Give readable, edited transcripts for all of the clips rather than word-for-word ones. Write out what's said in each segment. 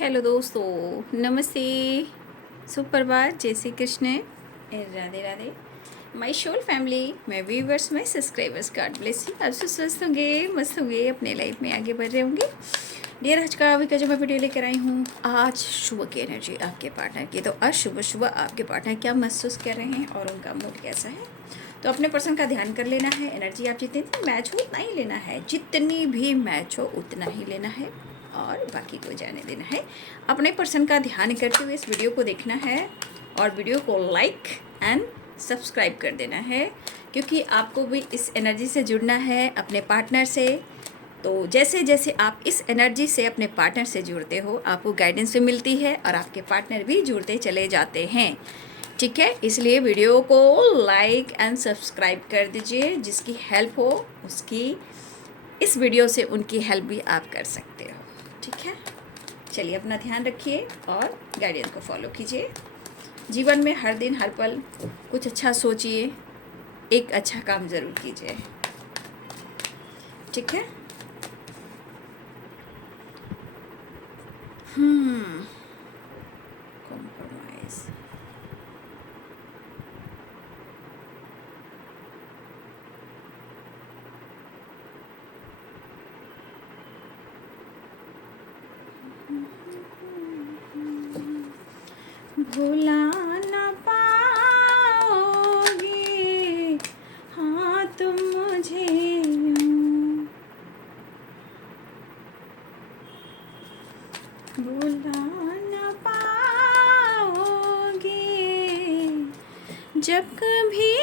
Hello दोस्तों, नमस्ते, सुप्रभात, जय Shri Krishna, Radhe Radhe. My soul family, my viewers, my subscribers, God bless you. आप सब स्वस्थ होंगे, मस्त होंगे, अपने लाइफ में आगे बढ़ रहे होंगे। डियर, आज का अभी का जो मैं वीडियो लेकर आई हूँ, आज सुबह की एनर्जी आपके पार्टनर की। तो आज सुबह सुबह आपके पार्टनर क्या महसूस कर रहे हैं और उनका मूड कैसा है, तो अपने पर्सन का ध्यान कर लेना है। एनर्जी आप जितनी मैच हो उतना ही लेना है, जितनी भी मैच हो उतना ही लेना है और बाकी को जाने देना है। अपने पर्सन का ध्यान करते हुए इस वीडियो को देखना है और वीडियो को लाइक एंड सब्सक्राइब कर देना है, क्योंकि आपको भी इस एनर्जी से जुड़ना है अपने पार्टनर से। तो जैसे जैसे आप इस एनर्जी से अपने पार्टनर से जुड़ते हो, आपको गाइडेंस भी मिलती है और आपके पार्टनर भी जुड़ते चले जाते हैं। ठीक है, इसलिए वीडियो को लाइक एंड सब्सक्राइब कर दीजिए। जिसकी हेल्प हो उसकी, इस वीडियो से उनकी हेल्प भी आप कर सकते हो। ठीक है, चलिए अपना ध्यान रखिए और गाइडेंस को फॉलो कीजिए। जीवन में हर दिन हर पल कुछ अच्छा सोचिए, एक अच्छा काम ज़रूर कीजिए। ठीक है। कॉम्प्रोमाइज़। भुला न पाओगे, हाँ तुम मुझे यूं भुला न पाओगे, जब कभी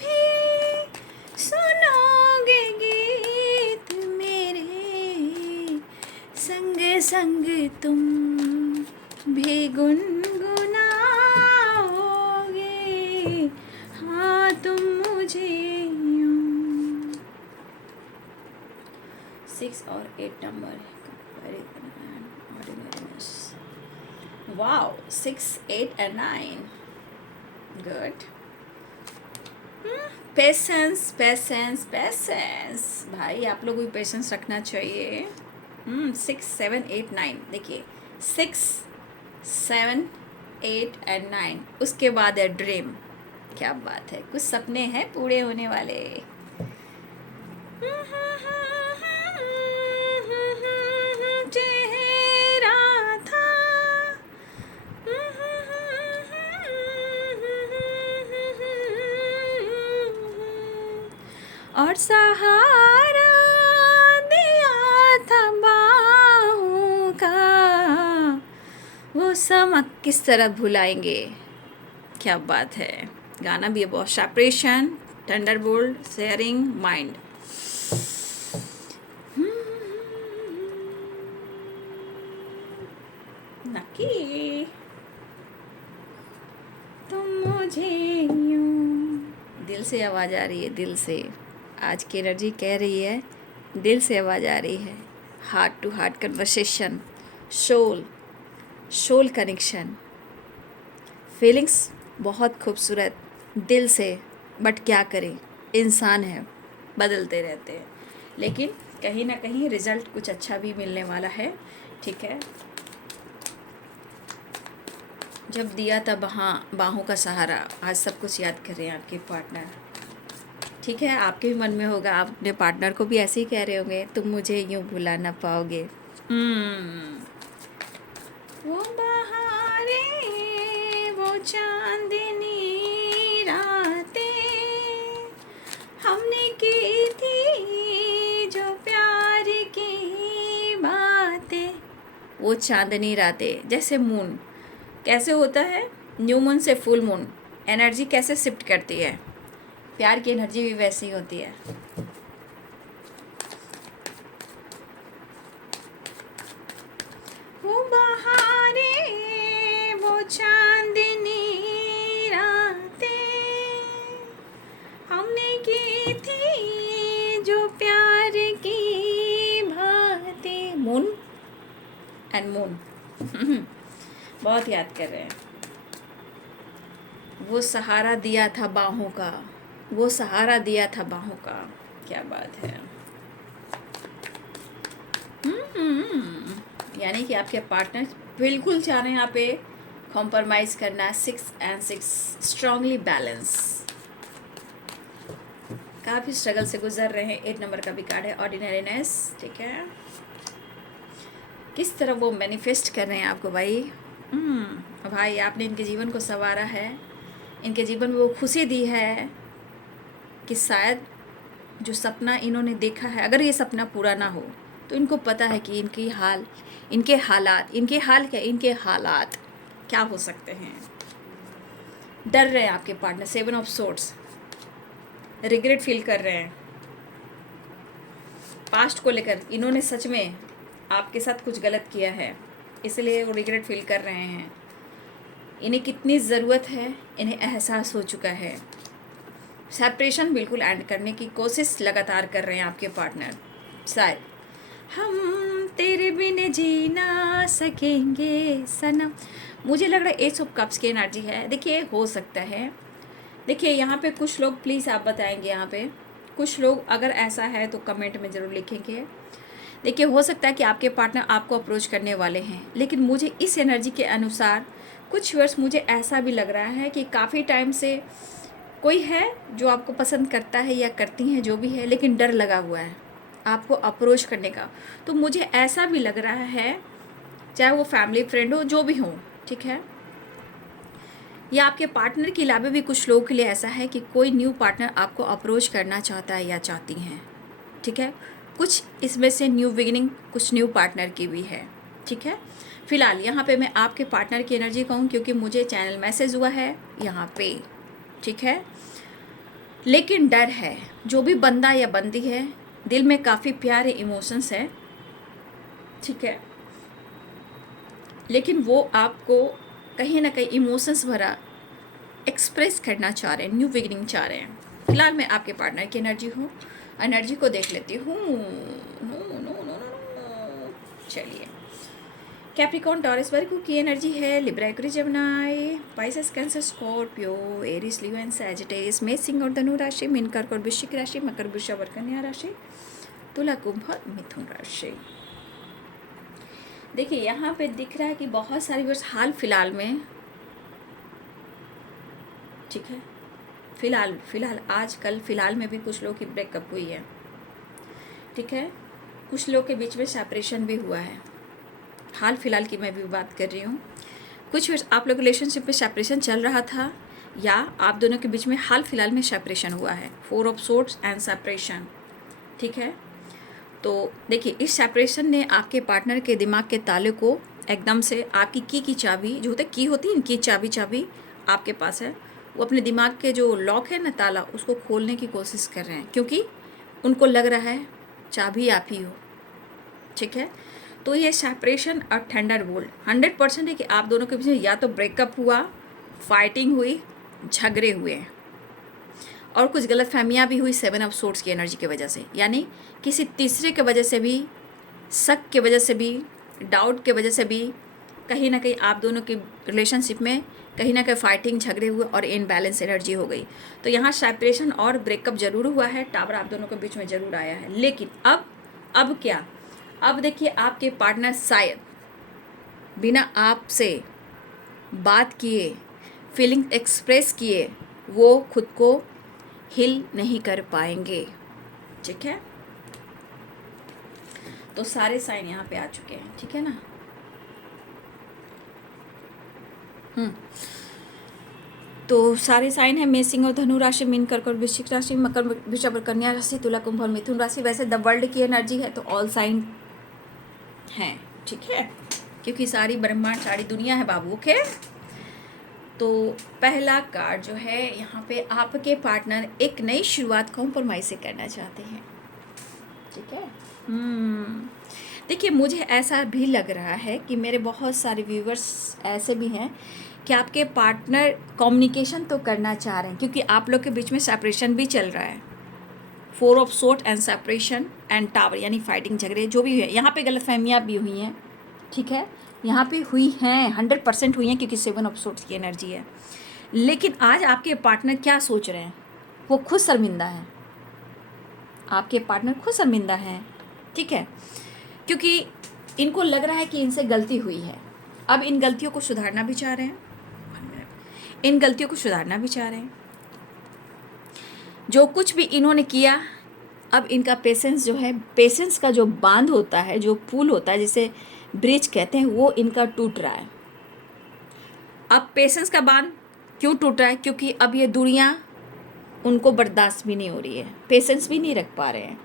भी सुनोगे गीत मेरे, संग संग तुम भी गुनगुनाओगे, हाँ तुम मुझे यूं। 6 और 8 number wow, 6, 8 and 9 good. Patience patience patience, भाई आप लोग भी पेशेंस रखना चाहिए। 6, 7, 8, 9 देखिए, 6, 7, 8 and 9, उसके बाद है ड्रीम। क्या बात है, कुछ सपने हैं पूरे होने वाले। चेहरा था और सहारा दिया था बाहों का, वो समक किस तरह भुलाएंगे। क्या बात है, गाना भी है बहुत। Separation, Thunderbolt, sharing mind. नकी तुम मुझे यूं, दिल से आवाज़ आ रही है, दिल से। आज की एनर्जी कह रही है, दिल से आवाज़ आ रही है। Heart to heart conversation, soul soul connection, feelings बहुत खूबसूरत दिल से। बट क्या करें, इंसान है, बदलते रहते हैं, लेकिन कहीं ना कहीं रिज़ल्ट कुछ अच्छा भी मिलने वाला है। ठीक है, जब दिया था बाहों का सहारा, आज सब कुछ याद कर रहे हैं आपके पार्टनर। ठीक है, आपके भी मन में होगा, आप अपने पार्टनर को भी ऐसे ही कह रहे होंगे, तुम मुझे यूं भुला ना पाओगे। वो बहारें, वो चांदनी रातें हमने की थी जो प्यार की बातें। वो चांदनी रातें, जैसे मून कैसे होता है, न्यू मून से फुल मून एनर्जी कैसे शिफ्ट करती है, प्यार की एनर्जी भी वैसी ही होती है। वो बहारें, वो चांदनी रातें हमने की थी जो प्यार की बातें। मून एंड मून बहुत याद कर रहे हैं। वो सहारा दिया था बाहों का, वो सहारा दिया था बाहों का। क्या बात है। यानी कि आपके पार्टनर बिल्कुल चाह रहे हैं यहाँ पे कॉम्प्रोमाइज़ करना। 6 and 6 स्ट्रांगली बैलेंस, काफ़ी स्ट्रगल से गुजर रहे हैं। 8 नंबर का भी कार्ड है ऑर्डिनरीनेस, ठीक है। किस तरह वो मैनिफेस्ट कर रहे हैं आपको भाई। भाई आपने इनके जीवन को संवारा है, इनके जीवन में वो खुशी दी है कि शायद जो सपना इन्होंने देखा है, अगर ये सपना पूरा ना हो तो इनको पता है कि इनके हालात क्या हो सकते हैं। डर रहे हैं आपके partner. 7 of swords, regret feel कर रहे हैं पास्ट को लेकर। इन्होंने सच में आपके साथ कुछ गलत किया है, इसलिए वो रिग्रेट फील कर रहे हैं। इन्हें कितनी ज़रूरत है इन्हें एहसास हो चुका है। सेपरेशन बिल्कुल एंड करने की कोशिश लगातार कर रहे हैं आपके पार्टनर। शायद हम तेरे बिन जी ना सकेंगे सनम, मुझे लग रहा है एस ऑफ कप्स की एनर्जी है। देखिए हो सकता है, देखिए यहाँ पे कुछ लोग, प्लीज़ आप बताएंगे यहाँ पे कुछ लोग, अगर ऐसा है तो कमेंट में ज़रूर लिखेंगे। देखिए हो सकता है कि आपके पार्टनर आपको अप्रोच करने वाले हैं, लेकिन मुझे इस एनर्जी के अनुसार कुछ वर्ष मुझे ऐसा भी लग रहा है कि काफ़ी टाइम से कोई है जो आपको पसंद करता है या करती हैं जो भी है, लेकिन डर लगा हुआ है आपको अप्रोच करने का। तो मुझे ऐसा भी लग रहा है, चाहे वो फैमिली फ्रेंड हो, जो भी हो, ठीक है, या आपके पार्टनर के अलावा भी कुछ लोगों के लिए ऐसा है कि कोई न्यू पार्टनर आपको अप्रोच करना चाहता है या चाहती हैं, ठीक है। कुछ इसमें से न्यू बिगिनिंग कुछ न्यू पार्टनर की भी है, ठीक है। फिलहाल यहाँ पे मैं आपके पार्टनर की एनर्जी कहूँ क्योंकि मुझे चैनल मैसेज हुआ है यहाँ पे, ठीक है। लेकिन डर है, जो भी बंदा या बंदी है, दिल में काफ़ी प्यारे इमोशंस है, ठीक है, लेकिन वो आपको कहीं ना कहीं इमोशंस भरा एक्सप्रेस करना चाह रहे हैं, न्यू बिगिनिंग चाह रहे हैं। फिलहाल मैं आपके पार्टनर की एनर्जी को देख लेती हूँ। No no no no no, चलिए। कैप्रिकॉर्न टॉरस वर्गो की एनर्जी है, Libra Aquarius Gemini Pisces Cancer Scorpio Aries Leo and Sagittarius मेष सिंह और धनु राशि, मीन कर्क और वृश्चिक राशि, मकर वृषभ और कन्या राशि, तुला कुंभ और मिथुन राशि। देखिए यहाँ पे दिख रहा है कि बहुत सारे वर्ष हाल फिलहाल में, ठीक है, फिलहाल आजकल फिलहाल में भी कुछ लोगों की ब्रेकअप हुई है, ठीक है। कुछ लोग के बीच में सेपरेशन भी हुआ है। हाल फिलहाल की मैं भी बात कर रही हूँ। कुछ वर्ष आप लोग रिलेशनशिप में सेपरेशन चल रहा था या आप दोनों के बीच में हाल फिलहाल में सेपरेशन हुआ है। 4 ऑफ सोर्ड्स एंड सेपरेशन, ठीक है। तो देखिए इस सेपरेशन ने आपके पार्टनर के दिमाग के ताले को एकदम से, आपकी की चाबी जो होता है, की होती है इनकी चाबी आपके पास है, वो अपने दिमाग के जो लॉक है ना, ताला, उसको खोलने की कोशिश कर रहे हैं क्योंकि उनको लग रहा है चाबी आप ही हो, ठीक है। तो ये सेपरेशन और थंडरबोल्ट 100% है कि आप दोनों के बीच में या तो ब्रेकअप हुआ, फाइटिंग हुई, झगड़े हुए और कुछ गलतफहमियां भी हुई 7 ऑफ सोर्ड्स की एनर्जी की वजह से, यानी किसी तीसरे के वजह से भी, शक के वजह से भी, डाउट के वजह से भी कहीं ना कहीं आप दोनों की रिलेशनशिप में कहीं ना कहीं फाइटिंग, झगड़े हुए और इनबैलेंस एनर्जी हो गई। तो यहाँ सेपरेशन और ब्रेकअप जरूर हुआ है, टावर आप दोनों के बीच में जरूर आया है। लेकिन अब क्या, अब देखिए आपके पार्टनर शायद बिना आपसे बात किए, फीलिंग एक्सप्रेस किए, वो खुद को हिल नहीं कर पाएंगे, ठीक है। तो सारे साइन यहाँ पे आ चुके हैं, ठीक है ना। तो सारे साइन है, मेष सिंह और धनु राशि, मीन कर्क और वृश्चिक राशि, मकर वृषभ और कन्या राशि, तुला कुंभ और मिथुन राशि। वैसे द वर्ल्ड की एनर्जी है तो ऑल साइन हैं, ठीक है, क्योंकि सारी ब्रह्मांड, सारी दुनिया है बाबू, ओके। तो पहला कार्ड जो है यहाँ पे, आपके पार्टनर एक नई शुरुआत कॉम्प्रोमाइज से करना चाहते हैं, ठीक है। देखिए मुझे ऐसा भी लग रहा है कि मेरे बहुत सारे व्यूवर्स ऐसे भी हैं कि आपके पार्टनर कम्युनिकेशन तो करना चाह रहे हैं क्योंकि आप लोग के बीच में सेपरेशन भी चल रहा है। 4 of sword and separation and tower, यानी फाइटिंग, झगड़े जो भी है। यहाँ पे गलतफहमियाँ भी हुई हैं, ठीक है, यहाँ पे हुई हैं, 100% हुई हैं क्योंकि 7 ऑफ सोर्ड्स की एनर्जी है। लेकिन आज आपके पार्टनर क्या सोच रहे हैं, वो खुद शर्मिंदा है, आपके पार्टनर खुद शर्मिंदा है, ठीक है, क्योंकि इनको लग रहा है कि इनसे गलती हुई है, अब इन गलतियों को सुधारना भी चाह रहे हैं, इन गलतियों को सुधारना भी चाह रहे हैं। जो कुछ भी इन्होंने किया, अब इनका पेशेंस जो है, पेशेंस का जो बांध होता है, जो पुल होता है, जिसे ब्रिज कहते हैं, वो इनका टूट रहा है। अब पेशेंस का बांध क्यों टूट रहा है? क्योंकि अब ये दुनिया उनको बर्दाश्त भी नहीं हो रही है, पेशेंस भी नहीं रख पा रहे हैं।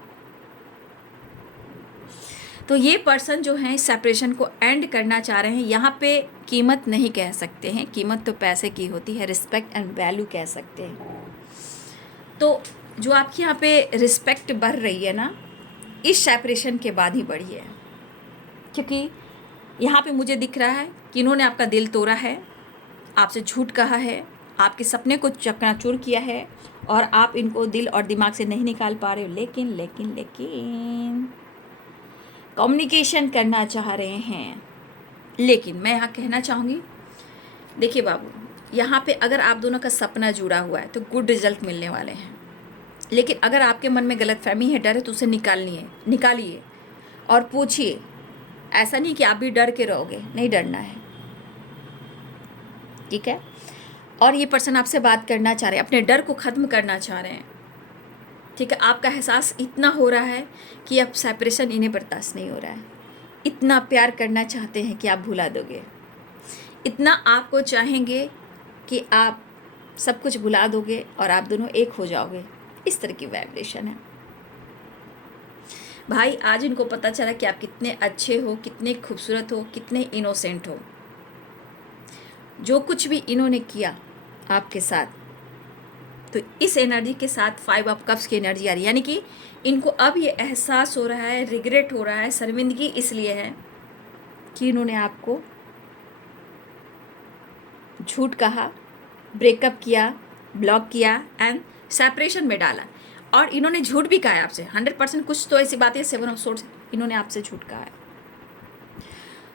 तो ये पर्सन जो है सेपरेशन को एंड करना चाह रहे हैं। यहाँ पे कीमत नहीं कह सकते हैं, कीमत तो पैसे की होती है, रिस्पेक्ट एंड वैल्यू कह सकते हैं। तो जो आपकी यहाँ पे रिस्पेक्ट बढ़ रही है ना, इस सेपरेशन के बाद ही बढ़ी है। क्योंकि यहाँ पे मुझे दिख रहा है कि इन्होंने आपका दिल तोड़ा है, आपसे झूठ कहा है, आपके सपने को चकनाचूर किया है, और आप इनको दिल और दिमाग से नहीं निकाल पा रहे हो। लेकिन लेकिन लेकिन कम्युनिकेशन करना चाह रहे हैं। लेकिन मैं यहाँ कहना चाहूँगी, देखिए बाबू, यहाँ पे अगर आप दोनों का सपना जुड़ा हुआ है तो गुड रिजल्ट मिलने वाले हैं। लेकिन अगर आपके मन में गलतफहमी है, डर है, तो उसे निकालिए और पूछिए। ऐसा नहीं कि आप भी डर के रहोगे, नहीं डरना है, ठीक है। और ये पर्सन आपसे बात करना चाह रहे हैं, अपने डर को ख़त्म करना चाह रहे हैं, ठीक है। आपका एहसास इतना हो रहा है कि अब सेपरेशन इन्हें बर्दाश्त नहीं हो रहा है। इतना प्यार करना चाहते हैं कि आप भुला दोगे, इतना आपको चाहेंगे कि आप सब कुछ भुला दोगे और आप दोनों एक हो जाओगे। इस तरह की वाइब्रेशन है भाई। आज इनको पता चला कि आप कितने अच्छे हो, कितने खूबसूरत हो, कितने इनोसेंट हो। जो कुछ भी इन्होंने किया आपके साथ, तो इस एनर्जी के साथ 5 ऑफ कप्स की एनर्जी आ रही है। यानी कि इनको अब ये एहसास हो रहा है, रिग्रेट हो रहा है, शर्मिंदगी इसलिए है कि इन्होंने आपको झूठ कहा, ब्रेकअप किया, ब्लॉक किया एंड सेपरेशन में डाला। और इन्होंने झूठ भी कहा है आपसे 100%। कुछ तो ऐसी बातें 7 ऑफ सोर्स इन्होंने आपसे झूठ कहा है।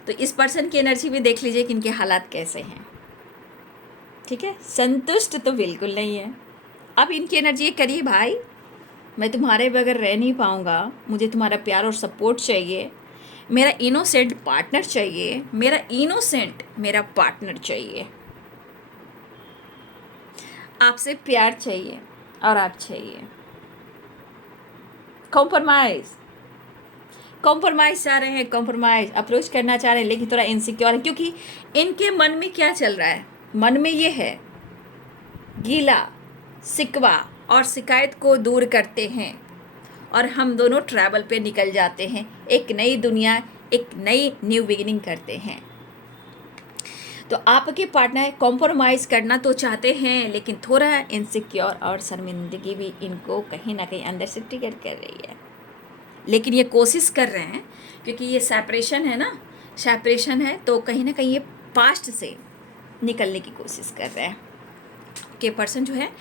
तो इस पर्सन की एनर्जी भी देख लीजिए कि इनके हालात कैसे हैं, ठीक है। संतुष्ट तो बिल्कुल नहीं है। अब इनकी एनर्जी ये करिए, भाई मैं तुम्हारे बगैर रह नहीं पाऊँगा, मुझे तुम्हारा प्यार और सपोर्ट चाहिए, मेरा इनोसेंट पार्टनर चाहिए, मेरा पार्टनर चाहिए, आपसे प्यार चाहिए और आप चाहिए। कॉम्प्रोमाइज़ चाह रहे हैं, कॉम्प्रोमाइज़ अप्रोच करना चाह रहे हैं, लेकिन थोड़ा इनसिक्योर है। क्योंकि इनके मन में क्या चल रहा है? मन में ये है, गीला शिकवा और शिकायत को दूर करते हैं और हम दोनों ट्रैवल पे निकल जाते हैं, एक नई दुनिया, एक नई न्यू बिगिनिंग करते हैं। तो आपके पार्टनर कॉम्प्रोमाइज़ करना तो चाहते हैं, लेकिन थोड़ा इनसिक्योर और शर्मिंदगी भी इनको कहीं ना कहीं अंदर से ट्रिगर कर रही है। लेकिन ये कोशिश कर रहे हैं, क्योंकि ये सेपरेशन है, तो कहीं ना कहीं ये पास्ट से निकलने की कोशिश कर रहे हैं। के पर्सन जो है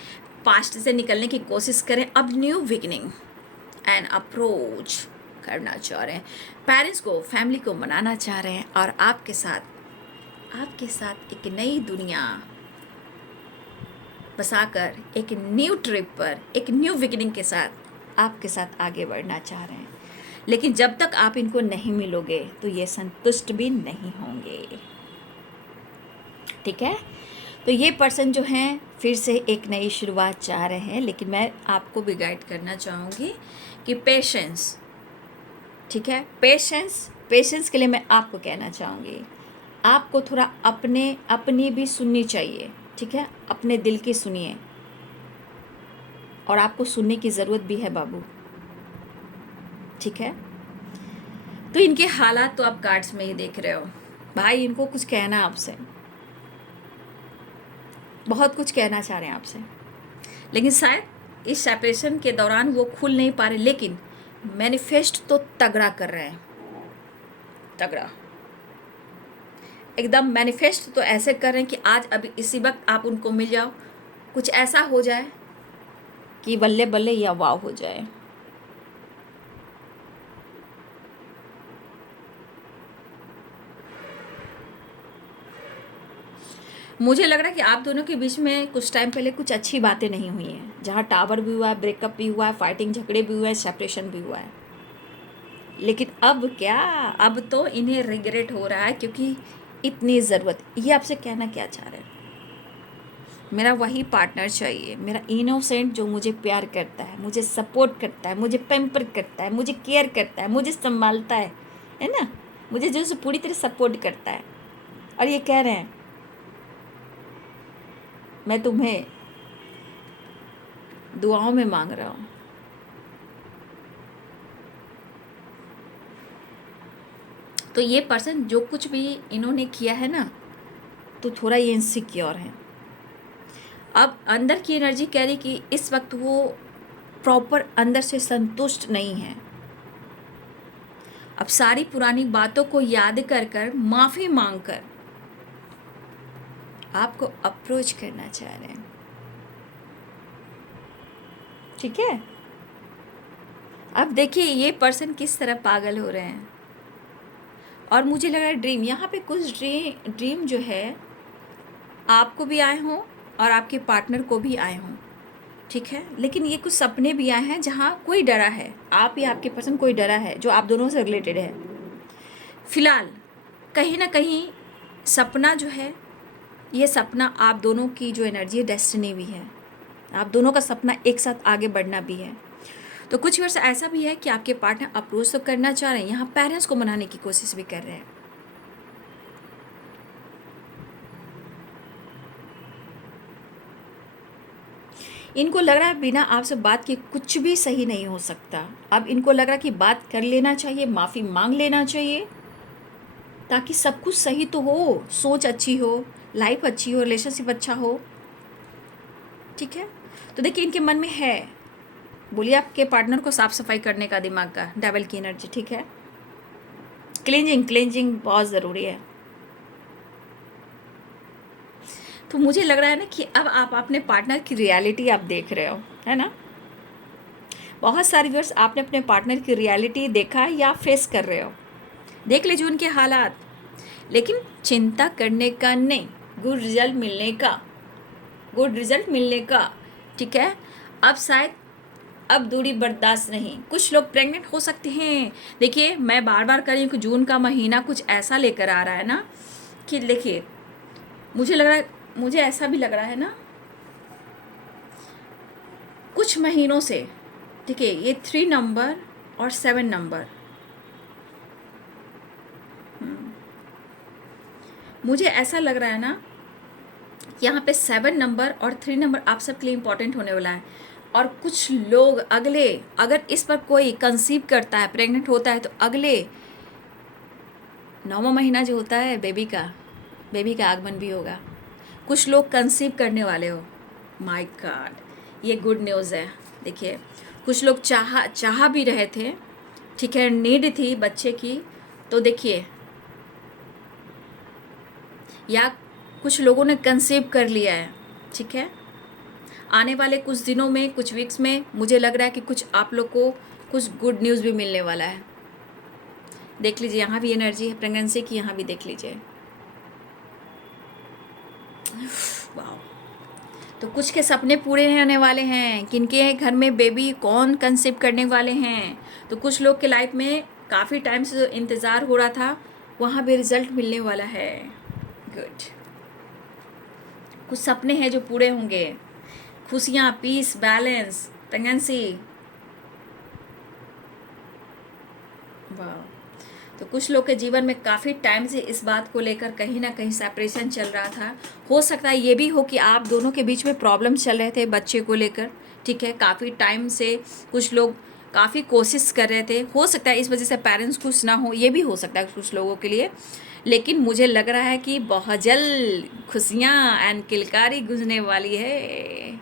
पास्ट से निकलने की कोशिश करें, अब न्यू बिगिनिंग एंड अप्रोच करना चाह रहे हैं। पेरेंट्स को, फैमिली को मनाना चाह रहे हैं और आपके साथ एक नई दुनिया बसाकर, एक न्यू ट्रिप पर, एक न्यू बिगिनिंग के साथ आपके साथ आगे बढ़ना चाह रहे हैं। लेकिन जब तक आप इनको नहीं मिलोगे तो ये संतुष्ट भी नहीं होंगे, ठीक है। तो ये पर्सन जो हैं फिर से एक नई शुरुआत चाह रहे हैं, लेकिन मैं आपको भी गाइड करना चाहूँगी कि पेशेंस, ठीक है। पेशेंस के लिए मैं आपको कहना चाहूँगी, आपको थोड़ा अपनी भी सुननी चाहिए, ठीक है। अपने दिल की सुनिए, और आपको सुनने की ज़रूरत भी है बाबू, ठीक है। तो इनके हालात तो आप कार्ड्स में ही देख रहे हो भाई। इनको कुछ कहना आपसे, बहुत कुछ कहना चाह रहे हैं आपसे, लेकिन शायद इस सेपरेशन के दौरान वो खुल नहीं पा रहे। लेकिन मैनिफेस्ट तो तगड़ा कर रहे हैं, तगड़ा एकदम। मैनिफेस्ट तो ऐसे कर रहे हैं कि आज अभी इसी वक्त आप उनको मिल जाओ, कुछ ऐसा हो जाए कि बल्ले बल्ले या वाव हो जाए। मुझे लग रहा है कि आप दोनों के बीच में कुछ टाइम पहले कुछ अच्छी बातें नहीं हुई हैं, जहाँ टावर भी हुआ है, ब्रेकअप भी हुआ है, फाइटिंग झगड़े भी हुए हैं, सेपरेशन भी हुआ है, लेकिन अब क्या, अब तो इन्हें रिग्रेट हो रहा है क्योंकि इतनी ज़रूरत। ये आपसे कहना क्या चाह रहे हैं? मेरा वही पार्टनर चाहिए, मेरा इनोसेंट, जो मुझे प्यार करता है, मुझे सपोर्ट करता है, मुझे पैम्पर करता है, मुझे केयर करता है, मुझे संभालता है ना, मुझे जो से पूरी तरह सपोर्ट करता है। और ये कह रहे हैं मैं तुम्हें दुआओं में मांग रहा हूँ। तो ये पर्सन जो कुछ भी इन्होंने किया है ना, तो थोड़ा ये इनसिक्योर है। अब अंदर की एनर्जी कह रही कि इस वक्त वो प्रॉपर अंदर से संतुष्ट नहीं है। अब सारी पुरानी बातों को याद कर कर, माफ़ी मांग कर आपको अप्रोच करना चाह रहे हैं। ठीक है, अब देखिए ये पर्सन किस तरह पागल हो रहे हैं। और मुझे लग रहा है ड्रीम, यहाँ पे कुछ ड्रीम जो है आपको भी आए हों और आपके पार्टनर को भी आए हों। ठीक है, लेकिन ये कुछ सपने भी आए हैं जहाँ कोई डरा है, आप या आपके पर्सन कोई डरा है जो आप दोनों से रिलेटेड है। फिलहाल कहीं ना कहीं सपना जो है, ये सपना आप दोनों की जो एनर्जी है, डेस्टिनी भी है। आप दोनों का सपना एक साथ आगे बढ़ना भी है। तो कुछ वर्ष ऐसा भी है कि आपके पार्टनर अप्रोच तो करना चाह रहे हैं, यहाँ पेरेंट्स को मनाने की कोशिश भी कर रहे हैं। इनको लग रहा है बिना आपसे बात किए कुछ भी सही नहीं हो सकता। अब इनको लग रहा है कि बात कर लेना चाहिए, माफ़ी मांग लेना चाहिए, ताकि सब कुछ सही तो हो, सोच अच्छी हो, लाइफ अच्छी हो, रिलेशनशिप अच्छा हो। ठीक है, तो देखिए इनके मन में है, बोलिए आपके पार्टनर को साफ सफाई करने का दिमाग का, डेविल की एनर्जी। ठीक है, क्लेंजिंग बहुत ज़रूरी है। तो मुझे लग रहा है ना कि अब आप अपने पार्टनर की रियलिटी आप देख रहे हो, है ना। बहुत सारे व्यूअर्स आपने अपने पार्टनर की रियलिटी देखा है या फेस कर रहे हो, देख लीजिए उनके हालात। लेकिन चिंता करने का नहीं, गुड रिजल्ट मिलने का। ठीक है, अब शायद अब दूरी बर्दाश्त नहीं। कुछ लोग प्रेग्नेंट हो सकते हैं। देखिए मैं बार बार कर रही हूँ कि जून का महीना कुछ ऐसा लेकर आ रहा है ना कि देखिए मुझे लग रहा है, मुझे ऐसा भी लग रहा है ना कुछ महीनों से। ठीक है, ये 3 नंबर और 7 नंबर, मुझे ऐसा लग रहा है ना यहाँ पे 7 नंबर और 3 नंबर आप सबके लिए इम्पोर्टेंट होने वाला है। और कुछ लोग अगले, अगर इस पर कोई कंसीव करता है, प्रेग्नेंट होता है, तो अगले 9वां महीना जो होता है बेबी का आगमन भी होगा। कुछ लोग कंसीव करने वाले हो। माय गॉड, ये गुड न्यूज़ है। देखिए कुछ लोग चाह भी रहे थे, ठीक है, नीड थी बच्चे की, तो देखिए, या कुछ लोगों ने कंसीव कर लिया है। ठीक है, आने वाले कुछ दिनों में, कुछ वीक्स में मुझे लग रहा है कि कुछ आप लोग को कुछ गुड न्यूज़ भी मिलने वाला है। देख लीजिए यहाँ भी एनर्जी है प्रेगनेंसी की, यहाँ भी देख लीजिए। वाह, तो कुछ के सपने पूरे होने वाले हैं। किनके घर में बेबी, कौन कंसीव करने वाले हैं। तो कुछ लोग के लाइफ में काफ़ी टाइम से जो इंतज़ार हो रहा था, वहाँ भी रिजल्ट मिलने वाला है। गुड, कुछ सपने हैं जो पूरे होंगे। खुशियाँ, पीस, बैलेंस, प्रेगनेंसी। वाह, तो कुछ लोग के जीवन में काफ़ी टाइम से इस बात को लेकर कहीं ना कहीं सेपरेशन चल रहा था। हो सकता है ये भी हो कि आप दोनों के बीच में प्रॉब्लम चल रहे थे बच्चे को लेकर। ठीक है, काफ़ी टाइम से कुछ लोग काफ़ी कोशिश कर रहे थे। हो सकता है इस वजह से पेरेंट्स खुश ना हो, ये भी हो सकता है कुछ लोगों के लिए। लेकिन मुझे लग रहा है कि बहुत जल्द खुशियाँ एंड किलकारी गुजरने वाली है।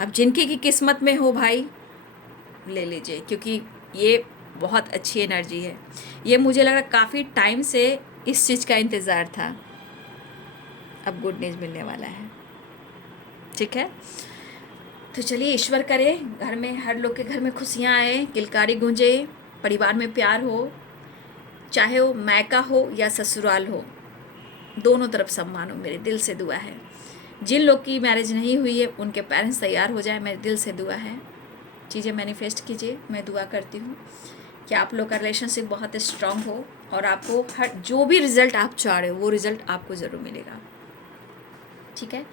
अब जिनकी की किस्मत में हो भाई, ले लीजिए, क्योंकि ये बहुत अच्छी एनर्जी है। ये मुझे लग रहा है काफ़ी टाइम से इस चीज़ का इंतज़ार था। अब गुड न्यूज़ मिलने वाला है। ठीक है, तो चलिए ईश्वर करे घर में, हर लोग के घर में खुशियाँ आए, किलकारी गूंजे, परिवार में प्यार हो, चाहे वो मायका हो या ससुराल हो, दोनों तरफ सम्मान हो। मेरे दिल से दुआ है। जिन लोग की मैरिज नहीं हुई है उनके पेरेंट्स तैयार हो जाए, मेरे दिल से दुआ है। चीज़ें मैनिफेस्ट कीजिए, मैं दुआ करती हूँ कि आप लोग का रिलेशनशिप बहुत स्ट्रांग हो और आपको हर जो भी रिजल्ट आप चाह रहे हो वो रिजल्ट आपको ज़रूर मिलेगा। ठीक है,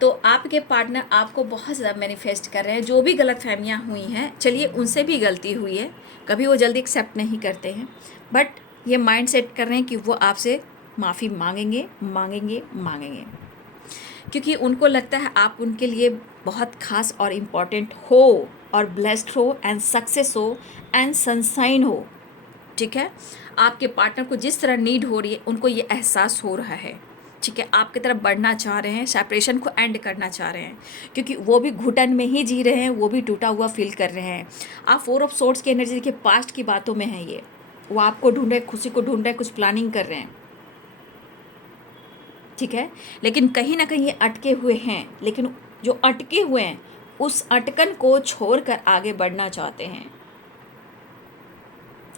तो आपके पार्टनर आपको बहुत ज़्यादा मैनिफेस्ट कर रहे हैं। जो भी गलत फहमियाँ हुई हैं, चलिए उनसे भी गलती हुई है, कभी वो जल्दी एक्सेप्ट नहीं करते हैं, बट ये माइंड सेट कर रहे हैं कि वो आपसे माफ़ी मांगेंगे मांगेंगे मांगेंगे, क्योंकि उनको लगता है आप उनके लिए बहुत खास और इम्पॉर्टेंट हो और ब्लेस्ड हो एंड सक्सेस हो एंड सनसाइन हो। ठीक है, आपके पार्टनर को जिस तरह नीड हो रही है उनको ये एहसास हो रहा है। ठीक है, आपकी तरफ बढ़ना चाह रहे हैं, सेपरेशन को एंड करना चाह रहे हैं, क्योंकि वो भी घुटन में ही जी रहे हैं, वो भी टूटा हुआ फील कर रहे हैं। आप 4 ऑफ सोर्ड्स की एनर्जी देखिए, पास्ट की बातों में है ये। वो आपको ढूंढ रहे हैं, खुशी को ढूंढ रहे हैं, कुछ प्लानिंग कर रहे हैं। ठीक है, लेकिन कहीं ना कहीं ये अटके हुए हैं, लेकिन जो अटके हुए हैं उस अटकन को छोड़कर आगे बढ़ना चाहते हैं,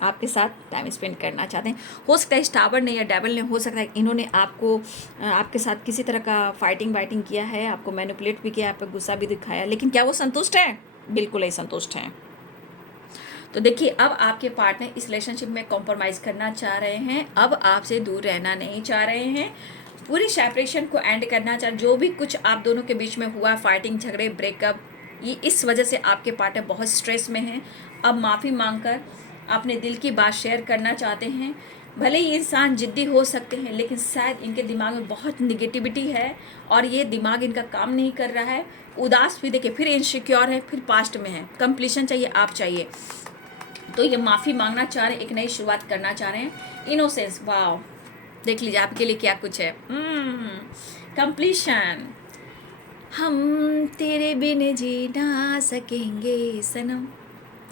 आपके साथ टाइम स्पेंड करना चाहते हैं। हो सकता है टावर ने या डेवल ने, हो सकता है इन्होंने आपको आपके साथ किसी तरह का फाइटिंग वाइटिंग किया है, आपको मैनिपुलेट भी किया, आप पे गुस्सा भी दिखाया, लेकिन क्या वो संतुष्ट है? बिल्कुल नहीं संतुष्ट हैं। तो देखिए, अब आपके पार्टनर इस रिलेशनशिप में कॉम्प्रोमाइज़ करना चाह रहे हैं, अब आपसे दूर रहना नहीं चाह रहे हैं, पूरी सेपरेशन को एंड करना चाह। जो भी कुछ आप दोनों के बीच में हुआ, फाइटिंग, झगड़े, ब्रेकअप, ये इस वजह से आपके पार्टनर बहुत स्ट्रेस में हैं। अब माफ़ी मांगकर अपने दिल की बात शेयर करना चाहते हैं। भले ही इंसान जिद्दी हो सकते हैं, लेकिन शायद इनके दिमाग में बहुत निगेटिविटी है और ये दिमाग इनका काम नहीं कर रहा है। उदास भी देखिए, फिर इनसिक्योर है, फिर पास्ट में है। कंप्लीशन चाहिए, आप चाहिए, तो ये माफ़ी मांगना चाह रहे हैं, एक नई शुरुआत करना चाह रहे हैं। इनोसेंस, वाह, देख लीजिए आपके लिए क्या कुछ है। कंप्लीशन, हम तेरे बिन जी ना सकेंगे सनम।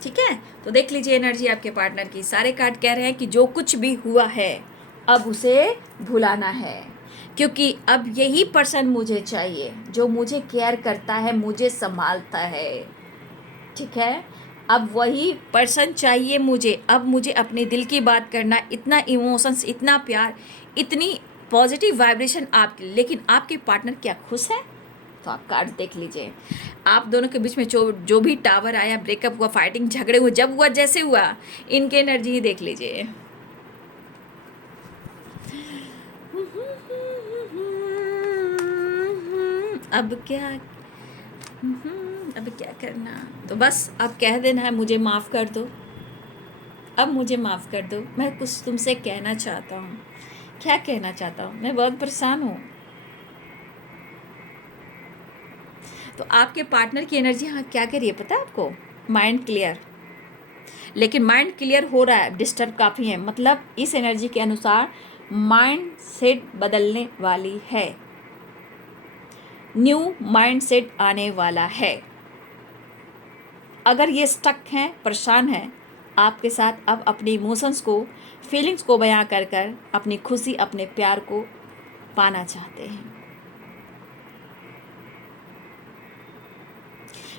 ठीक है, तो देख लीजिए एनर्जी आपके पार्टनर की। सारे कार्ड कह रहे हैं कि जो कुछ भी हुआ है अब उसे भुलाना है, क्योंकि अब यही पर्सन मुझे चाहिए जो मुझे केयर करता है, मुझे संभालता है। ठीक है, अब वही पर्सन चाहिए मुझे। अब मुझे अपने दिल की बात करना, इतना इमोशंस, इतना प्यार, इतनी पॉजिटिव वाइब्रेशन आपके। लेकिन आपके पार्टनर क्या खुश है? तो आप कार्ड देख लीजिए। आप दोनों के बीच में जो भी टावर आया, ब्रेकअप हुआ, फाइटिंग, झगड़े हुए, जब हुआ जैसे हुआ, इनके एनर्जी ही देख लीजिए। अब क्या करना? तो बस अब कह देना है, मुझे माफ़ कर दो, अब मुझे माफ़ कर दो, मैं कुछ तुमसे कहना चाहता हूँ। क्या कहना चाहता हूँ? मैं बहुत परेशान हूँ। तो आपके पार्टनर की एनर्जी हाँ क्या कर रही है पता है आपको? Mind clear. लेकिन माइंड क्लियर हो रहा है, डिस्टर्ब काफ़ी है। मतलब इस एनर्जी के अनुसार माइंड सेट बदलने वाली है, न्यू माइंड सेट आने वाला है। अगर ये स्टक हैं, परेशान हैं, आपके साथ अब अपने इमोशंस को, फीलिंग्स को बयां कर कर अपनी खुशी, अपने प्यार को पाना चाहते हैं,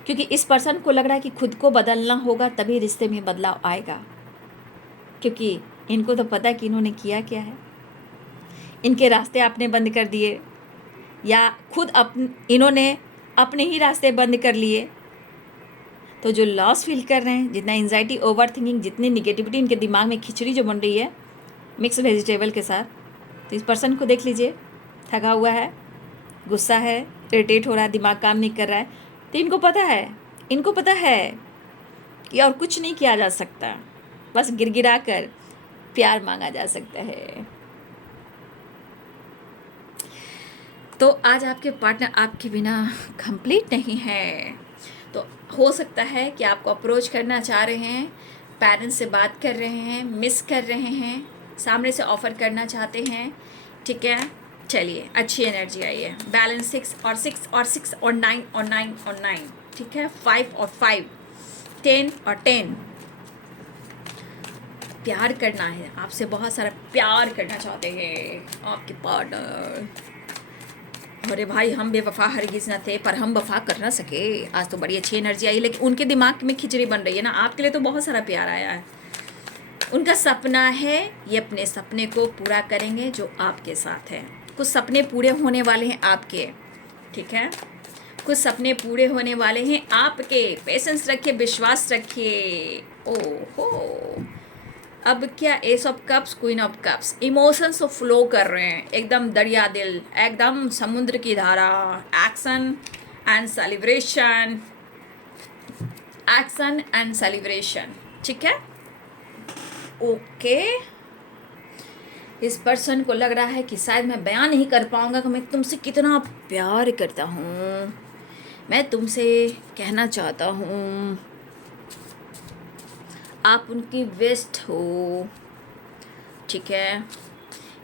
क्योंकि इस पर्सन को लग रहा है कि खुद को बदलना होगा तभी रिश्ते में बदलाव आएगा। क्योंकि इनको तो पता है कि इन्होंने किया क्या है। इनके रास्ते आपने बंद कर दिए, या खुद इन्होंने अपने ही रास्ते बंद कर लिए। तो जो लॉस फील कर रहे हैं, जितना एंजाइटी, ओवर थिंकिंग, जितनी निगेटिविटी इनके दिमाग में, खिचड़ी जो बन रही है मिक्स वेजिटेबल के साथ, तो इस पर्सन को देख लीजिए, थका हुआ है, गुस्सा है, इरिटेट हो रहा है, दिमाग काम नहीं कर रहा है। तो इनको पता है कि और कुछ नहीं किया जा सकता, बस गिड़गिड़ा कर प्यार मांगा जा सकता है। तो आज आपके पार्टनर आपके बिना कंप्लीट नहीं है। तो हो सकता है कि आपको अप्रोच करना चाह रहे हैं, पेरेंट्स से बात कर रहे हैं, मिस कर रहे हैं, सामने से ऑफ़र करना चाहते हैं। ठीक है, चलिए अच्छी एनर्जी आई है। बैलेंस 6 और 6 और 6 और 9 और 9 और 9। ठीक है, 5 और 5, 10 और 10। प्यार करना है आपसे, बहुत सारा प्यार करना चाहते हैं आपके पार्टनर। अरे भाई, हम बेवफा हरगिज़ न थे, पर हम वफा कर ना सके। आज तो बड़ी अच्छी एनर्जी आई, लेकिन उनके दिमाग में खिचड़ी बन रही है ना। आपके लिए तो बहुत सारा प्यार आया है। उनका सपना है, ये अपने सपने को पूरा करेंगे जो आपके साथ है। कुछ सपने पूरे होने वाले हैं आपके। ठीक है, कुछ सपने पूरे होने वाले हैं आपके। पेशेंस रखिए, विश्वास रखिए। ओहो, अब क्या, S of cups, queen of cups, emotions तो फ्लो कर रहे हैं, एकदम दरिया दिल, एकदम समुद्र की धारा, action and celebration, action and celebration, ठीक है। ओके, इस पर्सन को लग रहा है कि शायद मैं बयान नहीं कर पाऊंगा कि मैं तुमसे कितना प्यार करता हूँ, मैं तुमसे कहना चाहता हूँ, आप उनकी बेस्ट हो, ठीक है।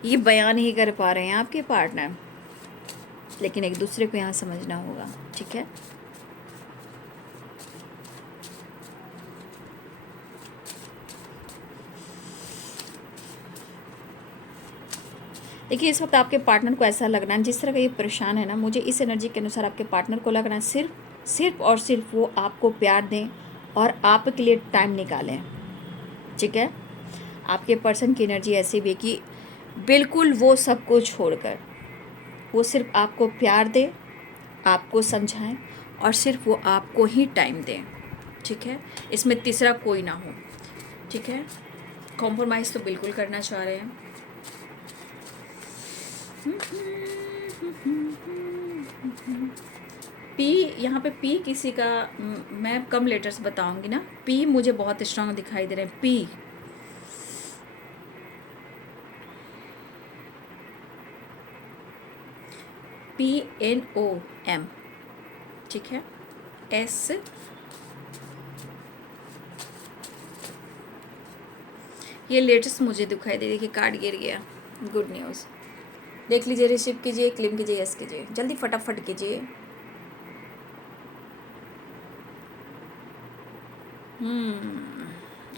ये बयान नहीं कर पा रहे हैं आपके पार्टनर, लेकिन एक दूसरे को यहाँ समझना होगा, ठीक है। देखिए, इस वक्त आपके पार्टनर को ऐसा लग रहा है, जिस तरह का ये परेशान है ना, मुझे इस एनर्जी के अनुसार आपके पार्टनर को लग रहा है सिर्फ और सिर्फ वो आपको प्यार दें और आपके लिए टाइम निकालें, ठीक है। आपके पर्सन की एनर्जी ऐसी भी है कि बिल्कुल वो सब कुछ छोड़कर वो सिर्फ आपको प्यार दे, आपको समझाएं और सिर्फ वो आपको ही टाइम दें, ठीक है। इसमें तीसरा कोई ना हो, ठीक है। कॉम्प्रोमाइज़ तो बिल्कुल करना चाह रहे हैं। पी, यहाँ पे पी किसी का, मैं कम लेटर्स बताऊंगी ना, पी मुझे बहुत स्ट्रांग दिखाई दे रहे हैं, PNOM, ठीक है। S, ये लेटेस्ट मुझे दिखाई दे, देखिए कार्ड गिर गया, गुड न्यूज़। देख लीजिए, रिसीव कीजिए, क्लेम कीजिए, यस कीजिए, जल्दी फटाफट कीजिए।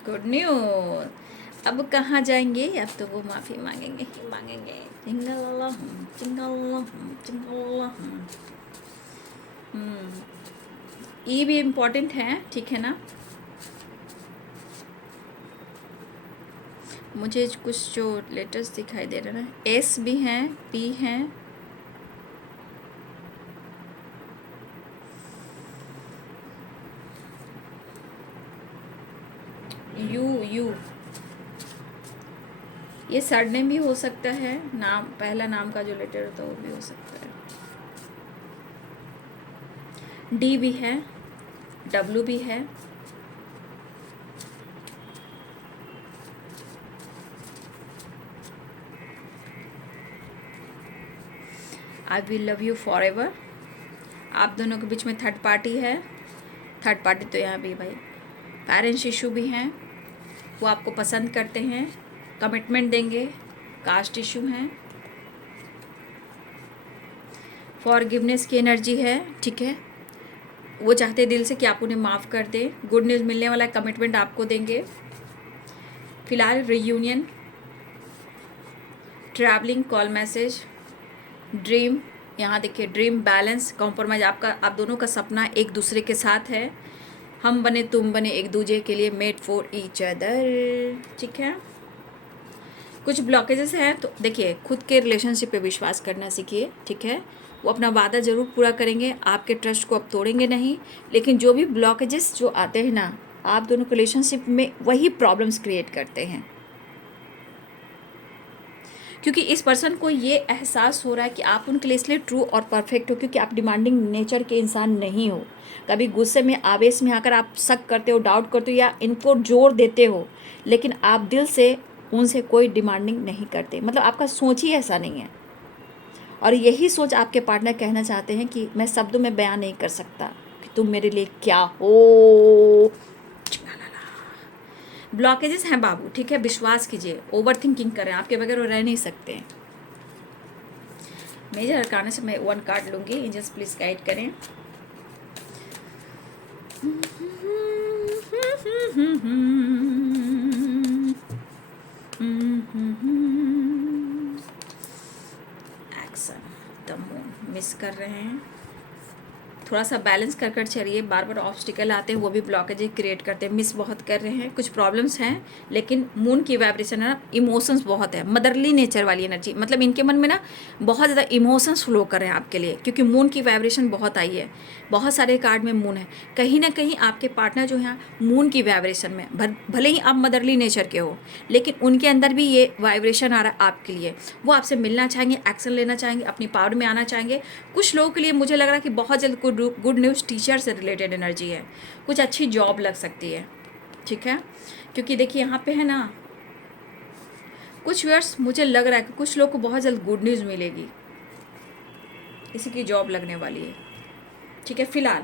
Good news. अब कहाँ जाएंगे, अब तो वो माफ़ी मांगेंगे ही मांगेंगे। चिंगल चिंगल चिंगल। ई भी इम्पोर्टेंट है, ठीक है ना। मुझे कुछ जो लेटर्स दिखाई दे रहे हैं, एस भी हैं, पी हैं, यू, ये सरनेम भी हो सकता है, नाम, पहला नाम का जो लेटर होता है वो भी हो सकता है। डी भी है, डब्ल्यू भी है, I will love you for ever. आप दोनों के बीच में थर्ड पार्टी है, थर्ड पार्टी तो यहाँ भी भाई, पेरेंट्स इशू भी हैं, वो आपको पसंद करते हैं, कमिटमेंट देंगे, कास्ट इशू हैं, फॉरगिवनेस की एनर्जी है, ठीक है। वो चाहते दिल से कि आप उन्हें माफ़ कर दें, गुड न्यूज़ मिलने वाला कमिटमेंट आपको देंगे। फिलहाल reunion, travelling, call message, dream, यहाँ देखिए ड्रीम, बैलेंस, कॉम्प्रोमाइज़, आपका आप दोनों का सपना एक दूसरे के साथ है, हम बने तुम बने एक दूसरे के लिए, मेड फॉर ईच अदर, ठीक है। कुछ ब्लॉकेजेस हैं तो देखिए, खुद के रिलेशनशिप पे विश्वास करना सीखिए, ठीक है। वो अपना वादा ज़रूर पूरा करेंगे, आपके ट्रस्ट को अब तोड़ेंगे नहीं, लेकिन जो भी ब्लॉकेजेस जो आते हैं ना, आप दोनों के रिलेशनशिप में वही प्रॉब्लम्स क्रिएट करते हैं, क्योंकि इस पर्सन को ये एहसास हो रहा है कि आप उनके लिए इसलिए ट्रू और परफेक्ट हो क्योंकि आप डिमांडिंग नेचर के इंसान नहीं हो। कभी गुस्से में, आवेश में आकर आप शक करते हो, डाउट करते हो या इनको जोर देते हो, लेकिन आप दिल से उनसे कोई डिमांडिंग नहीं करते, मतलब आपका सोच ही ऐसा नहीं है। और यही सोच आपके पार्टनर कहना चाहते हैं कि मैं शब्दों में बयान नहीं कर सकता कि तुम मेरे लिए क्या हो। ब्लॉकेजेस हैं बाबू, ठीक है, विश्वास कीजिए, ओवर थिंकिंग करें, आपके बगैर वो रह नहीं सकते हैं। मेजर अरकाना से मैं 1 कार्ड लूँगी, एंजल्स प्लीज गाइड करें। एक्शन, द मून मिस कर रहे हैं, थोड़ा सा बैलेंस कर कर चलिए। बार बार ऑब्स्टिकल आते हैं, वो भी ब्लॉकेज क्रिएट करते हैं, मिस बहुत कर रहे हैं, कुछ प्रॉब्लम्स हैं। लेकिन मून की वाइब्रेशन है ना, इमोशंस बहुत है, मदरली नेचर वाली एनर्जी, मतलब इनके मन में ना बहुत ज़्यादा इमोशंस फ्लो कर रहे हैं आपके लिए, क्योंकि मून की वाइब्रेशन बहुत आई है। बहुत सारे कार्ड में मून है, कहीं ना कहीं आपके पार्टनर जो है मून की वाइब्रेशन में, भले ही आप मदरली नेचर के हो, लेकिन उनके अंदर भी ये वाइब्रेशन आ रहा है आपके लिए। वो आपसे मिलना चाहेंगे, एक्शन लेना चाहेंगे, अपनी पावर में आना चाहेंगे। कुछ लोगों के लिए मुझे लग रहा है कि बहुत जल्द गुड न्यूज़ टीचर से रिलेटेड एनर्जी है, कुछ अच्छी जॉब लग सकती है, ठीक है। क्योंकि देखिए यहाँ पे है ना, कुछ व्यूअर्स मुझे लग रहा है कि कुछ लोग को बहुत जल्द गुड न्यूज़ मिलेगी, किसी की जॉब लगने वाली है, ठीक है। फिलहाल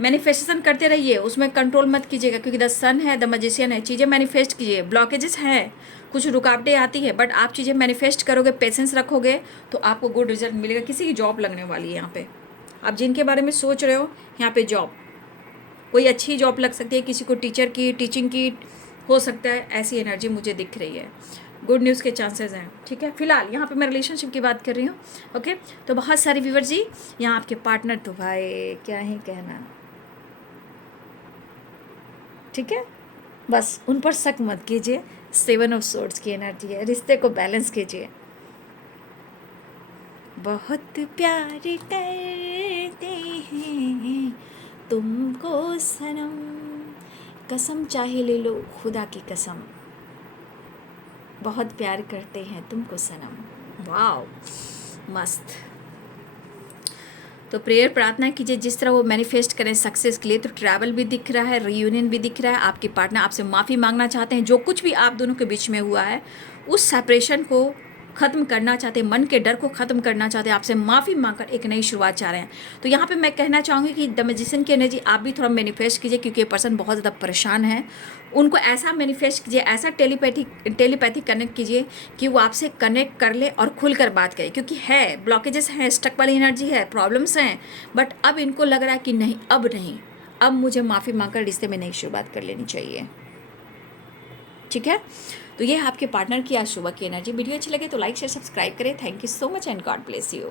मैनिफेस्टेशन करते रहिए, उसमें कंट्रोल मत कीजिएगा, क्योंकि द सन है, द मैजिशियन है। चीज़ें मैनिफेस्ट कीजिए, ब्लॉकेजेस हैं, कुछ रुकावटें आती है, बट आप चीज़ें मैनिफेस्ट करोगे, पेशेंस रखोगे, तो आपको गुड रिजल्ट मिलेगा। किसी की जॉब लगने वाली है यहाँ पे, आप जिनके बारे में सोच रहे हो, यहाँ पे जॉब, कोई अच्छी जॉब लग सकती है, किसी को टीचर की, टीचिंग की हो सकता है, ऐसी एनर्जी मुझे दिख रही है। गुड न्यूज़ के चांसेस हैं, ठीक है। फिलहाल यहाँ पे मैं रिलेशनशिप की बात कर रही हूँ, ओके। तो बहुत सारे व्यूअर जी, यहाँ आपके पार्टनर तो भाई क्या ही कहना, ठीक है। बस उन पर शक मत कीजिए, 7 ऑफ सोर्ड्स की एनर्जी है, रिश्ते को बैलेंस कीजिए। बहुत प्यार करते हैं तुमको सनम, कसम चाहे ले लो खुदा की कसम, बहुत प्यार करते हैं तुमको सनम। वाओ, मस्त। तो प्रेयर प्रार्थना कीजिए, जिस तरह वो मैनिफेस्ट करें सक्सेस के लिए। तो ट्रैवल भी दिख रहा है, रियूनियन भी दिख रहा है, आपके पार्टनर आपसे माफ़ी मांगना चाहते हैं, जो कुछ भी आप दोनों के बीच में हुआ है उस सेपरेशन को ख़त्म करना चाहते हैं, मन के डर को ख़त्म करना चाहते हैं, आपसे माफ़ी मांगकर एक नई शुरुआत चाह रहे हैं। तो यहाँ पे मैं कहना चाहूँगी कि द मैजिशियन की एनर्जी आप भी थोड़ा मैनिफेस्ट कीजिए, क्योंकि ये पर्सन बहुत ज़्यादा परेशान है। उनको ऐसा मैनिफेस्ट कीजिए, ऐसा टेलीपैथी कनेक्ट कीजिए कि वो आपसे कनेक्ट कर ले और खुलकर बात करे, क्योंकि है ब्लॉकेजेस हैं, स्टक वाली एनर्जी है, प्रॉब्लम्स हैं, बट अब इनको लग रहा है कि नहीं, अब नहीं, अब मुझे माफ़ी मांगकर रिश्ते में नई शुरुआत कर लेनी चाहिए, ठीक है। तो ये आपके पार्टनर की आज सुबह की एनर्जी। वीडियो अच्छी लगे तो लाइक शेयर सब्सक्राइब करें। Thank you so much and God bless you.